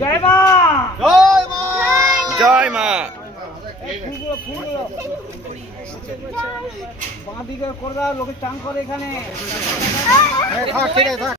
জয় মা, জয় মা, জয় মা। বাঁ দিকে করে দাও, লোকে চান করে এখানে। থাক, ঠিক আছে, থাক।